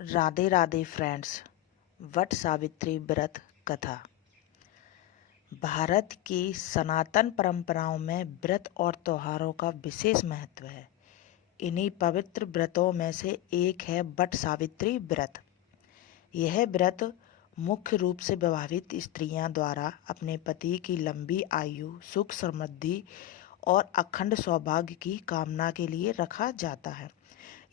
Radhe Radhe friends. Vat Savitri व्रत कथा। भारत की सनातन परंपराओं में व्रत और त्योहारों का विशेष महत्व है। इन्हीं पवित्र व्रतों में से एक है वट सावित्री व्रत। यह व्रत मुख्य रूप से विवाहित स्त्रियां द्वारा अपने पति की लंबी आयु, सुख समृद्धि और अखंड सौभाग्य की कामना के लिए रखा जाता है।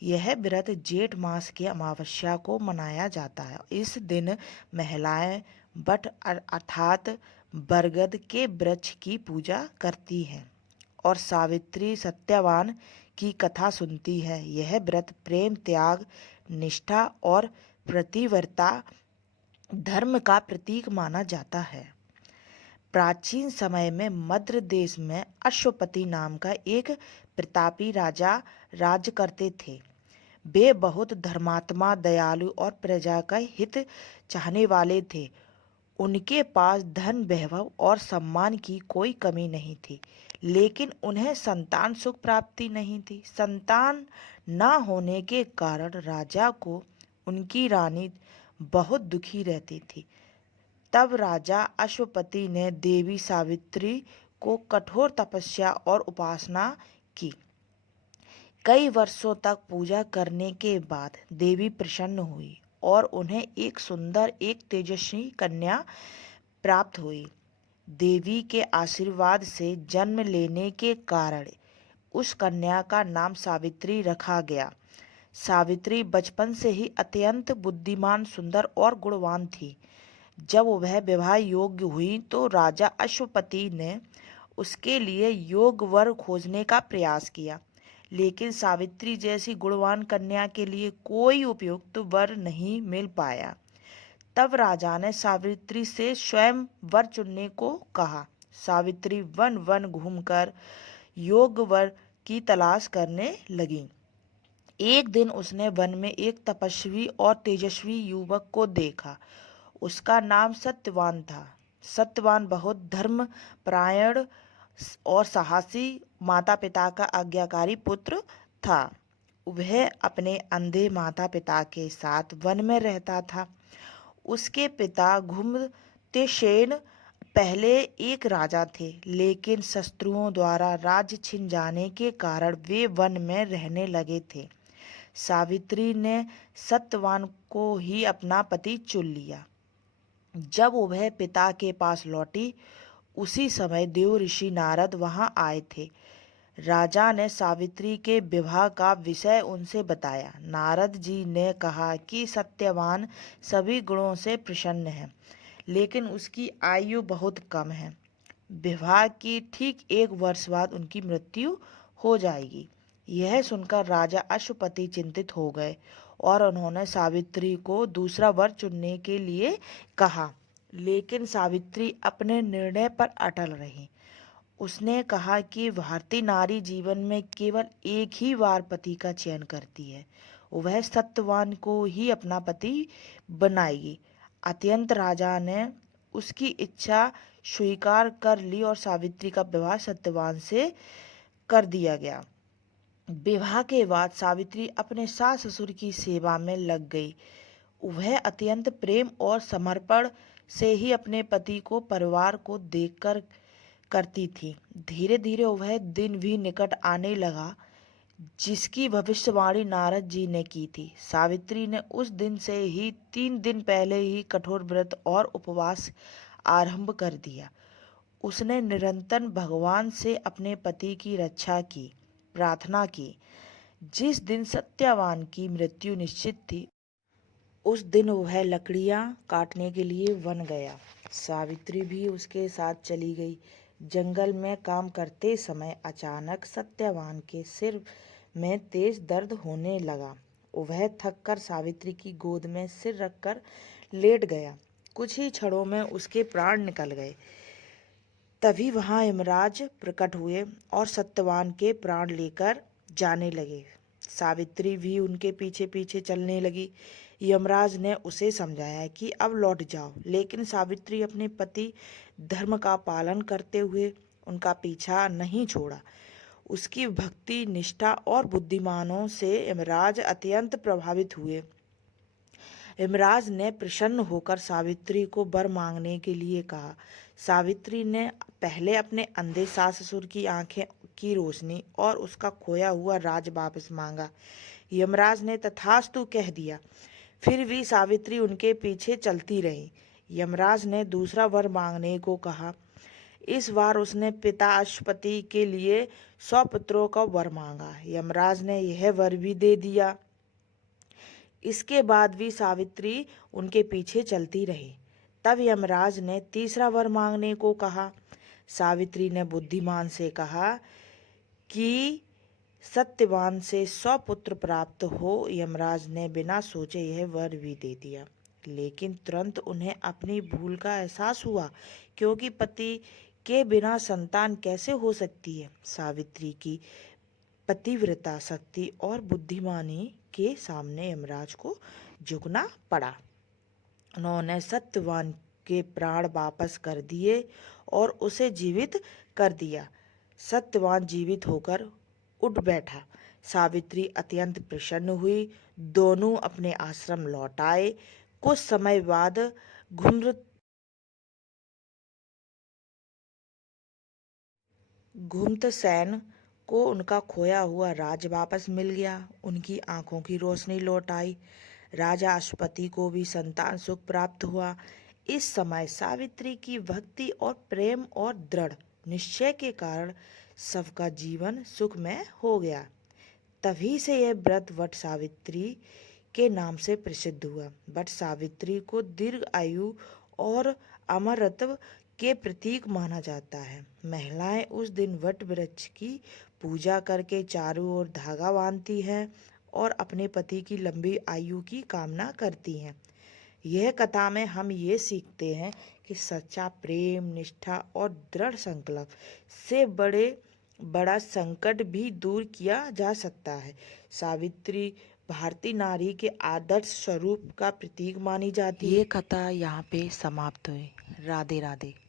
यह व्रत जेठ मास की अमावस्या को मनाया जाता है। इस दिन महिलाएं वट अर्थात बरगद के वृक्ष की पूजा करती हैं और सावित्री सत्यवान की कथा सुनती है। यह व्रत प्रेम, त्याग, निष्ठा और प्रतिव्रता धर्म का प्रतीक माना जाता है। प्राचीन समय में मद्र देश में अश्वपति नाम का एक प्रतापी राजा राज्य करते थे। वे बहुत धर्मात्मा, दयालु और प्रजा का हित चाहने वाले थे। उनके पास धन, वैभव और सम्मान की कोई कमी नहीं थी, लेकिन उन्हें संतान सुख प्राप्ति नहीं थी। संतान न होने के कारण राजा को उनकी रानी बहुत दुखी रहती थी। तब राजा अश्वपति ने देवी सावित्री को कठोर तपस्या और उपासना की। कई वर्षों तक पूजा करने के बाद देवी प्रसन्न हुई और उन्हें एक सुंदर, एक तेजस्वी कन्या प्राप्त हुई। देवी के आशीर्वाद से जन्म लेने के कारण उस कन्या का नाम सावित्री रखा गया। सावित्री बचपन से ही अत्यंत बुद्धिमान, सुंदर और गुणवान थी। जब वह विवाह योग्य हुई तो राजा अश्वपति ने उसके लिए योग्य वर खोजने का प्रयास किया, लेकिन सावित्री जैसी गुणवान कन्या के लिए कोई उपयुक्त वर नहीं मिल पाया। तब राजा ने सावित्री से स्वयं वर चुनने को कहा। सावित्री वन वन घूमकर योग्य वर की तलाश करने लगी। एक दिन उसने वन में एक तपस्वी और तेजस्वी युवक को देखा। उसका नाम सत्यवान था। सत्यवान बहुत धर्मपरायण और साहसी माता पिता का आज्ञाकारी पुत्र था। वह अपने अंधे माता पिता के साथ वन में रहता था। उसके पिता घुमतेसेन पहले एक राजा थे, लेकिन शत्रुओं द्वारा राज्य छिन जाने के कारण वे वन में रहने लगे थे। सावित्री ने सत्यवान को ही अपना पति चुन लिया। जब वह पिता के पास लौटी, उसी समय देव ऋषि नारद वहां आए थे। राजा ने सावित्री के विवाह का विषय उनसे बताया। नारद जी ने कहा कि सत्यवान सभी गुणों से प्रसन्न है, लेकिन उसकी आयु बहुत कम है। विवाह की ठीक 1 वर्ष बाद उनकी मृत्यु हो जाएगी। यह सुनकर राजा अश्वपति चिंतित हो गए और उन्होंने सावित्री को दूसरा वर चुनने के लिए कहा, लेकिन सावित्री अपने निर्णय पर अटल रही। उसने कहा कि भारतीय नारी जीवन में केवल एक ही बार पति का चयन करती है, वह सत्यवान को ही अपना पति बनाएगी। अत्यंत राजा ने उसकी इच्छा स्वीकार कर ली और सावित्री का विवाह सत्यवान से कर दिया गया। विवाह के बाद सावित्री अपने सास ससुर की सेवा में लग गई। वह अत्यंत प्रेम और समर्पण से ही अपने पति को, परिवार को देखकर करती थी। धीरे धीरे वह दिन भी निकट आने लगा जिसकी भविष्यवाणी नारद जी ने की थी। सावित्री ने उस दिन से ही 3 दिन पहले ही कठोर व्रत और उपवास आरंभ कर दिया। उसने निरंतर भगवान से अपने पति की रक्षा की प्रार्थना की। जिस दिन सत्यवान की मृत्यु निश्चित थी, उस दिन वह लकड़ियां काटने के लिए वन गया। सावित्री भी उसके साथ चली गई। जंगल में काम करते समय अचानक सत्यवान के सिर में तेज दर्द होने लगा। वह थककर सावित्री की गोद में सिर रखकर लेट गया। कुछ ही क्षणों में उसके प्राण निकल गए। तभी वहां यमराज प्रकट हुए और सत्यवान के प्राण लेकर जाने लगे। सावित्री भी उनके पीछे पीछे चलने लगी। यमराज ने उसे समझाया कि अब लौट जाओ, लेकिन सावित्री अपने पति धर्म का पालन करते हुए उनका पीछा नहीं छोड़ा। उसकी भक्ति, निष्ठा और बुद्धिमानों से यमराज अत्यंत प्रभावित हुए यमराज ने प्रसन्न होकर सावित्री को वर मांगने के लिए कहा। सावित्री ने पहले अपने अंधे सास ससुर की आंखें की रोशनी और उसका खोया हुआ राज वापस मांगा। यमराज ने तथास्तु कह दिया। फिर भी सावित्री उनके पीछे चलती रही। यमराज ने दूसरा वर मांगने को कहा। इस बार उसने पिता अश्वपति के लिए 100 पुत्रों का वर मांगा। यमराज ने यह वर भी दे दिया। इसके बाद भी सावित्री उनके पीछे चलती रही। तब यमराज ने तीसरा वर मांगने को कहा। सावित्री ने बुद्धिमान से कहा कि सत्यवान से 100 पुत्र प्राप्त हो। यमराज ने बिना सोचे यह वर भी दे दिया। लेकिन तुरंत उन्हें अपनी भूल का एहसास हुआ, क्योंकि पति के बिना संतान कैसे हो सकती है। सावित्री की पतिव्रता शक्ति और बुद्धिमानी के सामने यमराज को झुकना पड़ा। उन्होंने सत्यवान के प्राण वापस कर दिए और उसे जीवित कर दिया। सत्यवान जीवित होकर उठ बैठा। सावित्री अत्यंत प्रसन्न हुई। दोनों अपने आश्रम लौट आए। कुछ समय बाद घुमतसेन को उनका खोया हुआ राज वापस मिल गया। उनकी आंखों की रोशनी लौट आई। राजा अश्वपति को भी संतान सुख प्राप्त हुआ। इस समय सावित्री की भक्ति और प्रेम और दृढ़ निश्चय के कारण सबका जीवन सुखमय हो गया। तभी से यह व्रत वट सावित्री के नाम से प्रसिद्ध हुआ। वट सावित्री को दीर्घ आयु और अमरत्व के प्रतीक माना जाता है। महिलाएं उस दिन वट वृक्ष की पूजा करके चारों ओर धागा बांधती हैं और अपने पति की लंबी आयु की कामना करती हैं। यह कथा में हम ये सीखते हैं कि सच्चा प्रेम, निष्ठा और दृढ़ संकल्प से बड़ा संकट भी दूर किया जा सकता है। सावित्री भारतीय नारी के आदर्श स्वरूप का प्रतीक मानी जाती है। ये कथा यहाँ पे समाप्त हुई। राधे राधे।